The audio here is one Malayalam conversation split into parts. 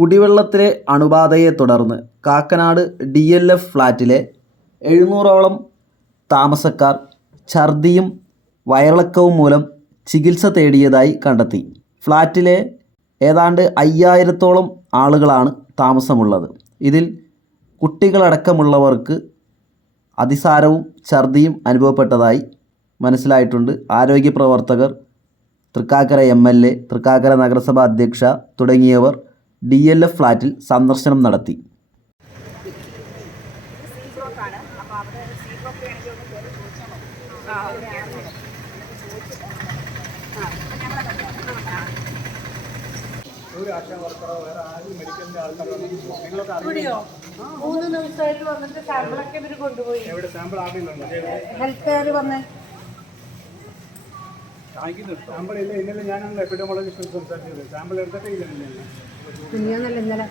കുടിവെള്ളത്തിലെ അണുബാധയെ തുടർന്ന് കാക്കനാട് ഡി എൽ എഫ് ഫ്ലാറ്റിലെ എഴുന്നൂറോളം താമസക്കാർ ഛർദിയും വയറിളക്കവും മൂലം ചികിത്സ തേടിയതായി കണ്ടെത്തി. ഫ്ലാറ്റിലെ ഏതാണ്ട് അയ്യായിരത്തോളം ആളുകളാണ് താമസമുള്ളത്. ഇതിൽ കുട്ടികളടക്കമുള്ളവർക്ക് അതിസാരവും ഛർദിയും അനുഭവപ്പെട്ടതായി മനസ്സിലായിട്ടുണ്ട്. ആരോഗ്യ പ്രവർത്തകർ Thrikkakara M L A Thrikkakara നഗരസഭ അധ്യക്ഷ തുടങ്ങിയവർ ഡി എൽ എഫ് ഫ്ലാറ്റിൽ സന്ദർശനം നടത്തി. മൂന്ന് ദിവസമായിട്ട് വന്നിട്ട് സാമ്പിളൊക്കെ ഇവർ കൊണ്ടുപോയി. എവിടെ? സാമ്പിൾ ആദ്യം ഹെൽത്ത് കെയർ വന്നേ. സാമ്പിൾ ഇല്ല ഇന്നലെ ഞാനാണ് എപ്പിഡമോളജിസ്റ്റ് സംസാരിച്ചത്. സാമ്പിൾ എടുത്തിട്ടേ ഇല്ല ഇന്നലെ. കുഞ്ഞാന്നല്ല ഇന്നലെ.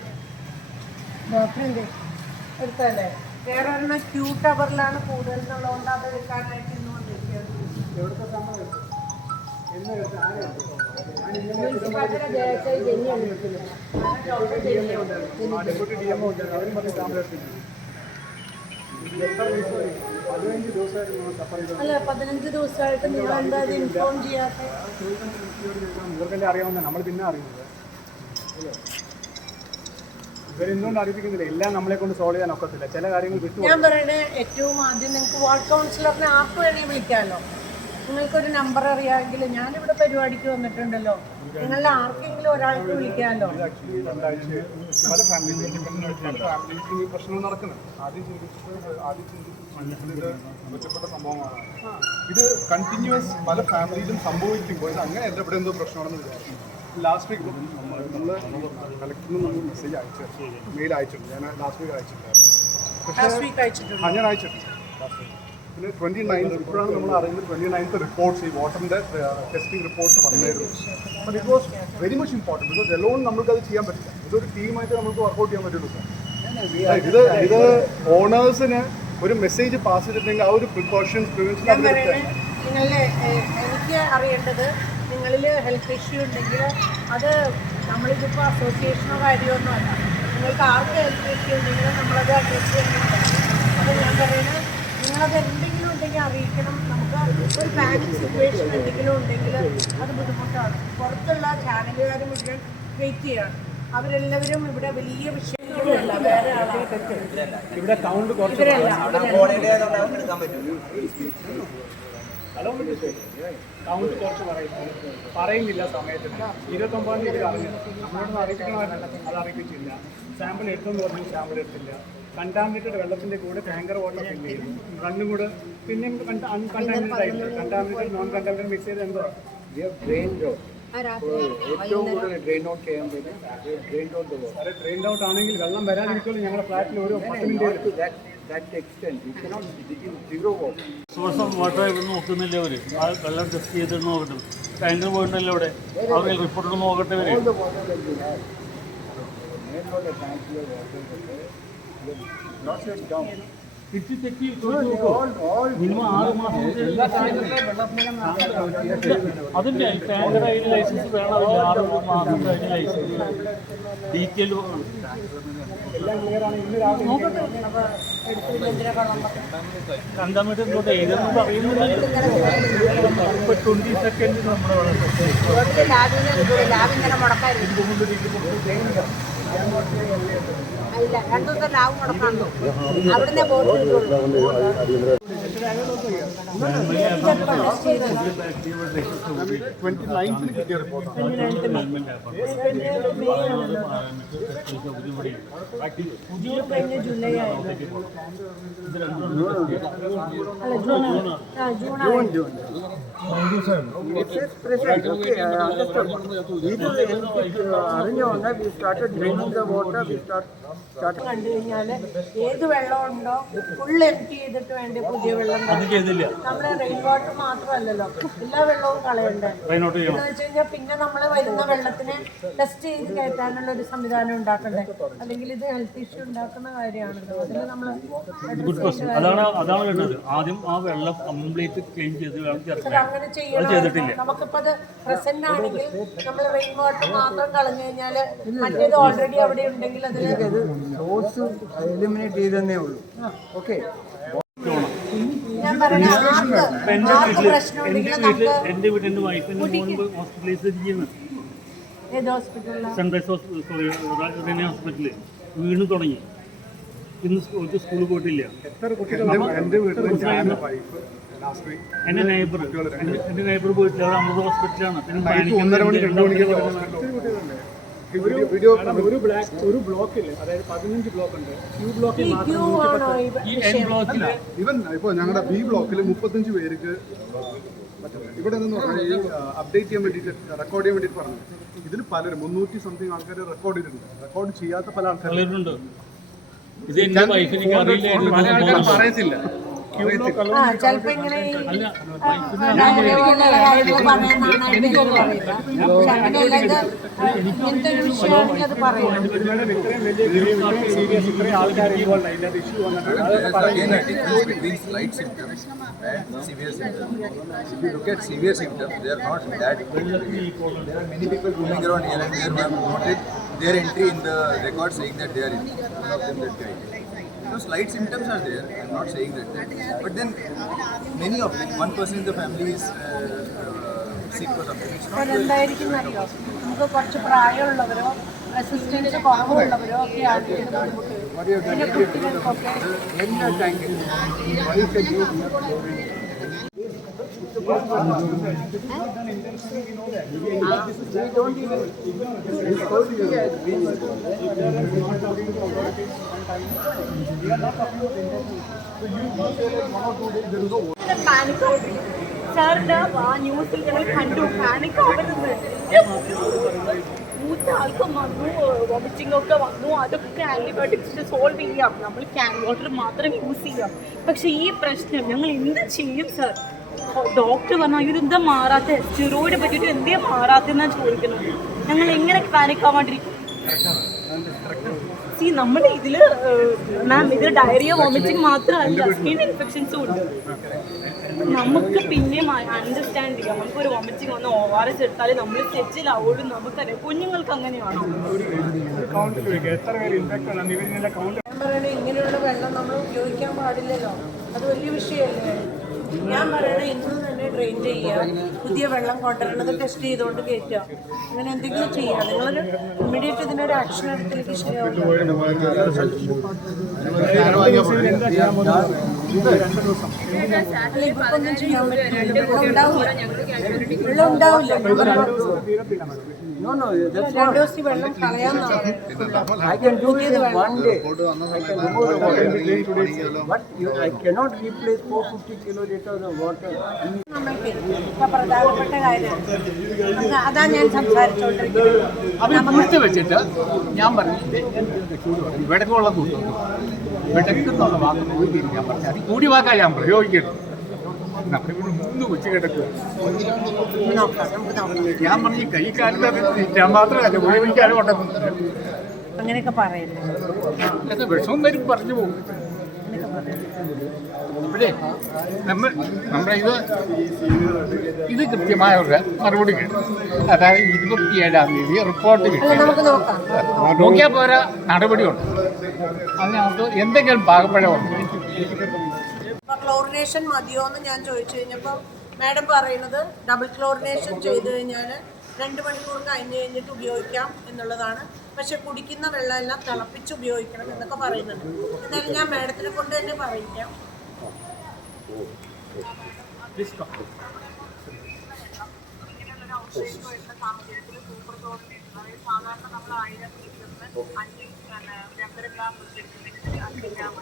ഡോക്ടർ എന്തേ എടുത്തല്ലേ. വേറെ ഒരെണ്ണം ക്യൂ ടവറിലാണ് കൂടുതൽ എന്നുള്ളതുകൊണ്ട് അത് എടുക്കാനായിട്ട് ഇന്ന് അല്ല പതിനഞ്ച് ദിവസമായിട്ട് നിങ്ങൾ എന്താ ഇൻഫോം ചെയ്യാത്ത? അറിയാവുന്ന നമ്മൾ പിന്നെ അറിയുന്നത്. ഇവരെന്തുകൊണ്ട് അറിയിപ്പിക്കുന്നില്ല? എല്ലാം നമ്മളെ കൊണ്ട് സോൾവ് ചെയ്യാൻ ഒക്കത്തില്ല. ചില കാര്യങ്ങൾ വിട്ടു ഞാൻ പറയണേ ഏറ്റവും ആദ്യം നിങ്ങൾക്ക് വാർഡ് കൗൺസിലറിനെ ആർക്ക് വേണമെങ്കിൽ വിളിക്കാമല്ലോ നിങ്ങൾക്കൊരു നമ്പർ അറിയാമെങ്കിൽ ഞാനിവിടെ പരിപാടിക്ക് വന്നിട്ടുണ്ടല്ലോ. നിങ്ങളുടെ ആർക്കെങ്കിലും ഒരാൾക്ക് വിളിക്കാമല്ലോ പല ഫാമിലീസ് ഇൻഡിപെൻഡന്റ് പല പ്രശ്നം നടക്കുന്നത് ആദ്യം ചിന്തിച്ചിട്ട് ആദ്യം ഇത് ഒറ്റപ്പെട്ട സംഭവമാണ് ഇത് കണ്ടിന്യൂസ് പല ഫാമിലിയിലും സംഭവിക്കുമ്പോൾ അങ്ങനെയല്ല ഇവിടെ എന്തോ പ്രശ്നമാണെന്ന് വിചാരിച്ചു ലാസ്റ്റ് വീക്ക് നമ്മൾ കളക്ടറിന് നമ്മൾ മെസ്സേജ് അയച്ചു. മെയിൽ അയച്ചിട്ടുണ്ട്. ഞാൻ ലാസ്റ്റ് വീക്ക് അയച്ചിട്ടുണ്ടായിരുന്നു. ഞാൻ അയച്ചിട്ടുണ്ട്. പിന്നെ ട്വന്റി നയൻത്ത് ഇപ്പോഴാണ് നമ്മൾ അറിയുന്നത് ട്വന്റി നയൻത്ത് റിപ്പോർട്ട്സ് ഈ വാട്ടറിന്റെ ടെസ്റ്റിംഗ് റിപ്പോർട്ട്സ് വന്നായിരുന്നു but it was very much important because alone അത് ചെയ്യാൻ പറ്റില്ല. ഇതൊരു ടീമായിട്ട് നമുക്ക് വർക്കൗട്ട് ചെയ്യാൻ പറ്റുള്ളൂ. സാർ ഇത് ഇത് ഓണേഴ്സിന് ഒരു മെസ്സേജ് പാസ് ചെയ്തിട്ടുണ്ടെങ്കിൽ ആ ഒരു പ്രിക്കോഷൻസ് പ്രിവെൻഷൻ എനിക്ക് അറിയേണ്ടത് നിങ്ങളിൽ ഹെൽത്ത് ഇഷ്യൂ ഉണ്ടെങ്കിൽ അത് നമ്മളിതിപ്പോൾ അസോസിയേഷനോ കാര്യമൊന്നും അല്ല. നിങ്ങൾക്ക് ആർക്ക് ഹെൽത്ത് ഇഷ്യൂ ഉണ്ടെങ്കിലും നമ്മളത് അഡ്രസ്സ് ചെയ്യുന്നുണ്ട് അപ്പോൾ ഞാൻ പറയുന്നത് നിങ്ങളത് എന്തെങ്കിലും ഉണ്ടെങ്കിൽ അറിയിക്കണം. നമുക്ക് ഒരു പാനിക് സിറ്റുവേഷൻ എന്തെങ്കിലും ഉണ്ടെങ്കിൽ അത് ബുദ്ധിമുട്ടാണ്. പുറത്തുള്ള ചാനലുകാർ മുഴുവൻ വെയിറ്റ് ചെയ്യാണ്. അവരെല്ലാവരും ഇവിടെ വലിയ വിഷയങ്ങളല്ല വേറെ ആളാണ്. ഇവിടെ കൗണ്ട് കുറച്ചു ഇവരല്ല. കൗണ്ട് കുറച്ച് പറയുന്നു പറയുന്നില്ല സമയത്തിന് ഇരുപത്തൊമ്പതാം തീയതി അറിഞ്ഞു നമ്മളോട് അറിയിക്കണമായിരുന്നു അത് അറിയിപ്പിച്ചില്ല. സാമ്പിൾ എടുത്തെന്ന് പറഞ്ഞു സാമ്പിൾ എടുത്തില്ല. കണ്ടാമിനേറ്റഡ് വെള്ളത്തിന്റെ കൂടെ ടാങ്കർ വാട്ടർ ഫില്ല് ചെയ്തു റണ്ണും കൂടെ പിന്നെയും അൺകണ്ടാമിനേറ്റഡ് ആയില്ല കണ്ടാമിനേറ്റഡ് നോൺ കണ്ടാമിനേറ്റഡ് മിക്സ് ചെയ്ത് എന്തോ? ഏറ്റവും കൂടുതൽ ഡ്രെയിൻ ഔട്ട് ചെയ്യാൻ പറ്റും ഡ്രെയിൻ ഔട്ട് സാറേ ഡ്രെയിൻ ഔട്ട് ആണെങ്കിൽ വെള്ളം വരാതിരിക്കുമല്ലോ ഞങ്ങളുടെ ഫ്ലാറ്റിൽ ഒരു പത്ത് minute that extent you cannot zero water source of water ഇവിടെ നോക്കുന്നില്ല അവർ ആ വെള്ളം ടെസ്റ്റ് ചെയ്ത് നോക്കട്ടെ. ടാങ്കർ പോയിട്ടുണ്ടല്ലോ അവിടെ അവർ റിപ്പോർട്ട് നോക്കട്ടെ ഇവർ. മേലുള്ള ടാങ്കിലെ വാട്ടർ നോട്ട് ഷട്ട് ഡൗൺ തിരിച്ച് ചെക്ക് നോക്കോ. മിനിമം ആറ് മാസം അതിന്റെ ടാങ്കർ അതിന് ലൈസൻസ് വേണം. അതിന് ആറ് മാസം അതിന് ലൈസൻസ് ഡീറ്റെയിൽ കണ്ടാമിട്ട് ഇങ്ങോട്ട് ഏതെന്ന് പറയുന്നില്ല. സെക്കൻഡ് നമ്മുടെ ഇല്ല മുടക്കാണല്ലോ അവിടുന്ന് board July അറിഞ്ഞോണ്ട് we started draining the water we start വെള്ളം ഫുൾ എംറ്റി ചെയ്തിട്ട് വേണ്ടി പുതിയ വെള്ളം നമ്മുടെ റെയിൻ വാട്ടർ മാത്രമല്ലല്ലോ. എല്ലാ വെള്ളവും കളയണ്ടേ? എന്ന് വെച്ച് കഴിഞ്ഞാൽ പിന്നെ നമ്മൾ വരുന്ന വെള്ളത്തിനെ ടെസ്റ്റ് ചെയ്ത് കയറ്റാനുള്ള ഒരു സംവിധാനം ഉണ്ടാക്കണ്ടേ? അല്ലെങ്കിൽ ഇത് ഹെൽത്ത് ഇഷ്യൂ ഉണ്ടാക്കുന്ന കാര്യമാണല്ലോ. അതിൽ നമ്മൾ ഗുഡ് ക്വസ്റ്റ്യൻ അതാണ് അതാണ് വേണ്ടത്. ആദ്യം ആ വെള്ളം കംപ്ലീറ്റ് ക്ലീൻ ചെയ്ത് അങ്ങനെ അത് ചെയ്യണം നമുക്കിപ്പോ അത് പ്രസന്റ് ആണെങ്കിൽ നമ്മൾ റെയിൻ വാട്ടർ മാത്രം കളഞ്ഞു കഴിഞ്ഞാൽ മറ്റേത് ഓൾറെഡി അവിടെ ഉണ്ടെങ്കിൽ അതിൽ എലിമിനേറ്റ് ചെയ്തേ ഉള്ളൂ. ഓക്കെ ഞാൻ പറഞ്ഞ ആർക്ക് വീട്ടിൽ മോൻ ഹോസ്പിറ്റലൈസ് ഏത് ഹോസ്പിറ്റലിലാണ് സൺറൈസ് സോറി റെനെ ഹോസ്പിറ്റലിൽ വീണ് തുടങ്ങി. ഇന്ന് ഒരു സ്കൂളിൽ പോയിട്ടില്ല. എന്റെ വീട്ടിൽ വൈഫ് ലാസ്റ്റ് വീക്ക് എന്റെ നൈബർ എന്റെ നൈബർ പോയിട്ടില്ല അവിടെ അമൃത ഹോസ്പിറ്റലാണ് പിന്നെ ഒന്നര മണി രണ്ടു മണിക്ക് ഒരു ബ്ലാക്ക് ഒരു ബ്ലോക്കിൽ അതായത് പതിനഞ്ച് ബ്ലോക്ക് ഉണ്ട്. ക്യൂ ബ്ലോക്കിൽ ബ്ലോക്കിൽ ഇവൻ ഇപ്പോൾ ഞങ്ങളുടെ ബി ബ്ലോക്കിൽ മുപ്പത്തഞ്ച് പേർക്ക് ഇവിടെ നിന്ന് പറഞ്ഞാൽ ഈ അപ്ഡേറ്റ് ചെയ്യാൻ വേണ്ടിയിട്ട് റെക്കോർഡ് ചെയ്യാൻ വേണ്ടിയിട്ട് പറഞ്ഞു. ഇതിൽ പലരും മുന്നൂറ്റി സംതിങ് ആൾക്കാർ റെക്കോർഡ് ചെയ്തിട്ടുണ്ട്. റെക്കോർഡ് ചെയ്യാത്ത പല ആൾക്കാരും പലരുണ്ട്. ഇത് എന്റെ വൈഫിന് അറിയില്ലായിരുന്നു. സംഭവം. പറയത്തില്ല. ചിലപ്പോ ഇങ്ങനെ ഈ അല്ല ഡയറിയുള്ള കാര്യങ്ങൾ പറയുന്നതാണ് അതിന്റെ ഒരു പറയില്ല പക്ഷെ അങ്ങനെയല്ല ഇത് ഇങ്ങനത്തെ ഒരു വിഷയമാണെങ്കിൽ അത് പറയും സീരിയസ് ഇത്രയും ആൾക്കാർ ഇൻവോൾവ് ആയി ഇതിനകത്ത് ഇഷ്യൂ വന്നിട്ടുണ്ട് അതൊക്കെ Again, a difference between slight symptoms and severe symptoms. If you look at severe symptoms, they are not that big. There are many people roaming around here and there who have noted their entry in the record saying that they are in. One of them that Guy. So slight symptoms are there. I'm not saying that. But then many of them, one person in the family is uh, uh, sick or something. It's not അറിയോ നമുക്ക് കുറച്ച് പ്രായമുള്ളവരോ റെസിസ്റ്റൻസ് കുറവുള്ളവരോ ഒക്കെ ആണെങ്കിൽ ബുദ്ധിമുട്ട്. പിന്നെ കുട്ടികൾക്കൊക്കെ പാനിക് മൂത്ത ആൾക്ക് വന്നു വോമിറ്റിംഗ് ഒക്കെ വന്നു. അതൊക്കെ ആന്റിബയോട്ടിക്സ് സോൾവ് ചെയ്യാം. നമ്മൾ ക്യാൻ വാട്ടർ മാത്രം യൂസ് ചെയ്യാം. പക്ഷെ ഈ പ്രശ്നം ഞങ്ങൾ എന്ത് ചെയ്യും സർ ഡോക്ടർ പറഞ്ഞു ഇതെന്താ മാറാത്ത? സ്റ്റിറോയിഡ് പറ്റിയിട്ട് എന്തേ മാറാത്തെന്നാണ് ചോദിക്കുന്നത്? ഞങ്ങൾ എങ്ങനെ പാനിക് ആവാണ്ടിരിക്കും? സി ഇതിൽ മാം ഇതിൽ ഡയറിയ വോമിറ്റിംഗ് മാത്രമല്ല സ്കിൻ ഇൻഫെക്ഷൻസും ഉണ്ട്. നമുക്ക് പിന്നെയും അണ്ടർസ്റ്റാൻഡ് ചെയ്യാം. നമുക്ക് ഒരു വോമിറ്റിംഗ് വന്ന് ഒ ആർ എസ് എടുത്താൽ നമ്മൾ സെറ്റിലാവുള്ളൂ നമുക്കറിയാം. കുഞ്ഞുങ്ങൾക്ക് അങ്ങനെയാണോ. ഇങ്ങനെയുള്ള വെള്ളം നമ്മൾ ഉപയോഗിക്കാൻ പാടില്ലല്ലോ. അത് വലിയ വിഷയമല്ലേ? ഞാൻ പറയണേ ഇന്ന് തന്നെ ഡ്രെയിൻ ചെയ്യുക പുതിയ വെള്ളം കൊണ്ടുവരണത് ടെസ്റ്റ് ചെയ്തുകൊണ്ട് കയറ്റുക. അങ്ങനെ എന്തെങ്കിലും ചെയ്യുക. നിങ്ങൾ ഇമ്മീഡിയറ്റ് ഇതിനൊരു ആക്ഷൻ എടുത്തിലേക്ക് ശരിയാവും അല്ല ഇപ്പൊന്നും ചെയ്യാൻ പറ്റില്ല. വെള്ളം ഉണ്ടാവില്ല. രണ്ടു ദിവസം വെള്ളം കളയാന്നാണ്. I can do it one day. I can remove the water. But you, I cannot replace 450 kiloliters of water. നമ്മൾക്ക് ഇപ്പൊ പ്രധാനപ്പെട്ട കാര്യമാണ് അത് ഞാൻ സംസാരിച്ചോണ്ടിരിക്കുന്നത്. വെച്ചിട്ട് ഞാൻ പറഞ്ഞു ഇത് എന്ത് ചൂട് പറഞ്ഞു വിടക്കുള്ള കൂട്ടുന്നു വിടക്കുന്നുള്ള വാക്ക് നോക്കി ഞാൻ പറഞ്ഞു. അത് കൂടി വാക്കാ ഞാൻ പ്രയോഗിക്കരുത്. നമ്മളിവിടെ മൂന്ന് കൊച്ചു കിടക്കുക നോക്കാം നമുക്ക് നോക്കാം ഞാൻ പറഞ്ഞു ഈ കൈ കാലത്ത് ഞാൻ മാത്രമല്ല ഉപയോഗിക്കാനും ഉണ്ടെന്ന് അങ്ങനെയൊക്കെ പറയുന്നത് വിഷമം വരും പറഞ്ഞു പോകും. നമ്മൾ നമ്മുടെ ഇത് ഇത് കൃത്യമായ ഒരു മറുപടി കിട്ടും. അതായത് ഇരുപത്തിയേഴാം തീയതി റിപ്പോർട്ട് കിട്ടും. നോക്കിയാൽ പോരാ നടപടിയുണ്ട് അതിനകത്ത് എന്തെങ്കിലും പാകപ്പഴമുണ്ട് ക്ലോറിനേഷൻ മതിയോ എന്ന് ഞാൻ ചോദിച്ചു കഴിഞ്ഞപ്പോൾ മാഡം പറയുന്നത് ഡബിൾ ക്ലോറിനേഷൻ ചെയ്തു കഴിഞ്ഞാൽ രണ്ട് മണിക്കൂർ കഴിഞ്ഞ് കഴിഞ്ഞിട്ട് ഉപയോഗിക്കാം എന്നുള്ളതാണ്. പക്ഷെ കുടിക്കുന്ന വെള്ളമെല്ലാം തിളപ്പിച്ച് ഉപയോഗിക്കണം എന്നൊക്കെ പറയുന്നുണ്ട്. എന്തായാലും ഞാൻ മാഡത്തിനെ കൊണ്ട് തന്നെ പറയിക്കാം. സാധാരണ നമ്മൾ ആയിരം ലിറ്ററിന് അഞ്ച് രണ്ടര ഗ്രാം എടുക്കുന്നുണ്ടെങ്കിൽ അഞ്ച് ഗ്രാം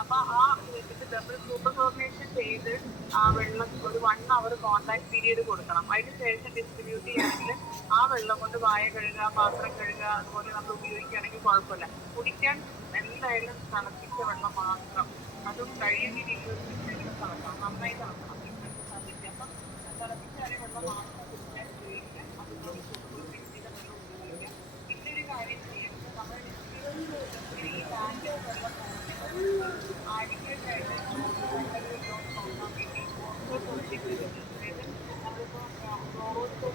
അപ്പൊ ആ ഇതിന്റെ ഡബിൾ സൂപ്പർ ഫോർമേഷൻ ചെയ്ത് ആ വെള്ളം ഒരു വൺ അവർ കോൺടാക്ട് പീരീഡ് കൊടുക്കണം. അതിന് ശേഷം ഡിസ്ട്രിബ്യൂട്ട് ചെയ്യണമെങ്കിൽ ആ വെള്ളം കൊണ്ട് വായ കഴുകുക പാത്രം കഴുകുക അതുപോലെ നമ്മൾ ഉപയോഗിക്കുകയാണെങ്കിൽ കുഴപ്പമില്ല. കുടിക്കാൻ എന്തായാലും തണുപ്പിച്ച വെള്ളം മാത്രം. അതും കഴിയുന്ന രീതിയിൽ നന്നായി തിളക്കണം വെള്ളം മാത്രം കാര്യം ചെയ്യുന്നത് നമ്മൾ ഈ വെള്ളം Thank you.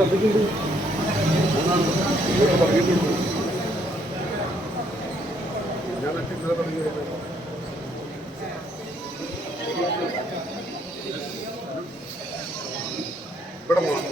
ശ്രദ്ധിക്കുന്നുണ്ട് പറഞ്ഞിട്ടുണ്ട് ഞാനൊക്കെ ഇന്നലെ പറഞ്ഞിട്ടുണ്ട് ഇവിടെ പോകണം